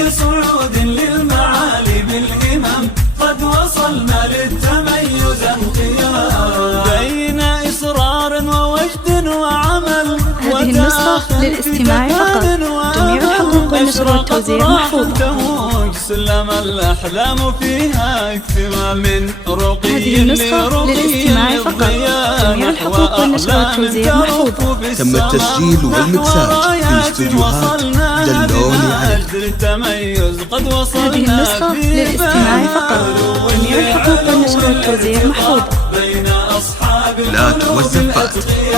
في صعود للمعالي بالهمم، قد وصلنا للتميز انقياد، بين إصرار ووجد وعمل. هذه النسخة للاستماع فقط، جميع الحقوق والنشر والتوزيع محفوظة. سلم الأحلام فيها اكتمال، من رقي هذه النسخة للاستماع فقط، جميع الحقوق والنشر والتوزيع محفوظة. تم التسجيل والمكساج في استوديوهات دلوني علي. هذه النسخة للاستماع فقط، جميع الحقوق والنشر والتوزيع محفوظة. لا والزفات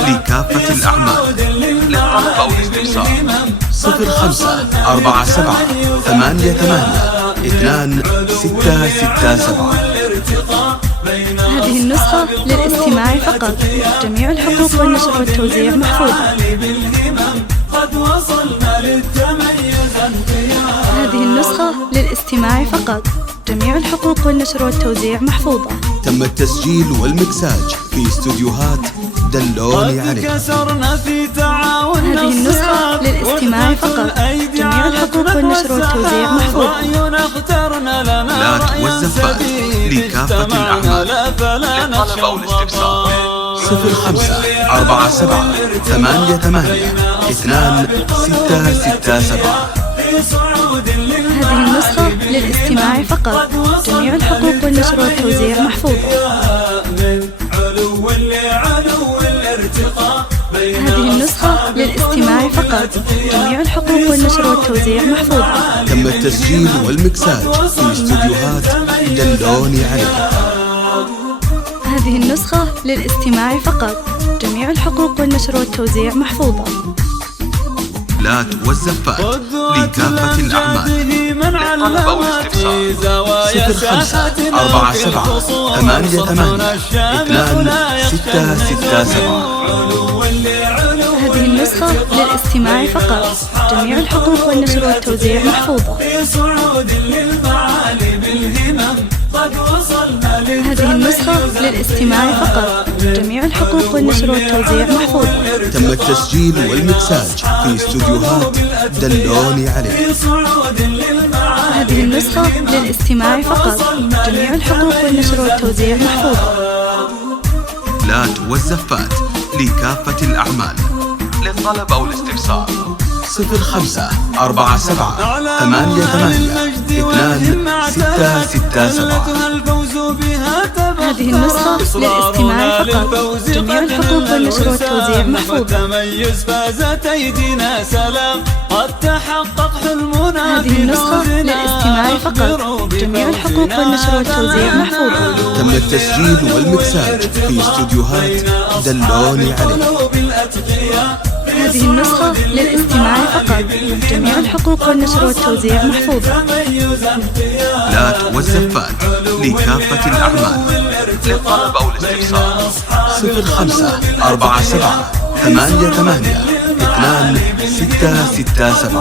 لكافة الأعمال. للطلب أو الاستفسار 0547882667. هذه النسخة للاستماع فقط، جميع الحقوق والنشر والتوزيع محفوظة. هذه النسخة للاستماع فقط، جميع الحقوق والنشر والتوزيع محفوظة. تم التسجيل والمكساج في استوديوهات دلوني علي. هذه النسخة للاستماع فقط، جميع الحقوق والنشر والتوزيع محفوظة. لا والزفات لكافة الأعمال. للطلب أو الاستفسار 0547882667. هذه النسخة للاستماع فقط، جميع الحقوق والنشر والتوزيع محفوظة. هذه النسخة للاستماع فقط، جميع الحقوق والنشر والتوزيع محفوظة. تم التسجيل والمكساج في استوديوهات دلوني علي. هذه النسخة للاستماع فقط، جميع الحقوق والنشر والتوزيع محفوظة. لا والزفات لكافة الأعمال. للطلب أو الاستفسار 0547882667. هذه النسخة للاستماع فقط، جميع الحقوق والنشر والتوزيع محفوظة. هذه النسخة للاستماع فقط، جميع الحقوق والنشر والتوزيع محفوظة. تم التسجيل والمكساج في استوديوهات دلوني علي. هذه النسخة للاستماع فقط، جميع الحقوق والنشر والتوزيع محفوظة. لا والزفات لكافة الأعمال. للطلب أو الاستفسار 0547882667. هذه النسخة للاستماع فقط، جميع الحقوق والنشر والتوزيع محفوظة. هذه النسخة للاستماع فقط، جميع الحقوق والنشر والتوزيع محفوظة. تم التسجيل والمكساج في استوديوهات دلوني علي. هذه النسخة للاستماع فقط، جميع الحقوق والنشر والتوزيع محفوظة. لا والزفات لكافة الأعمال. للطلب أو الاستفسار 0547882667.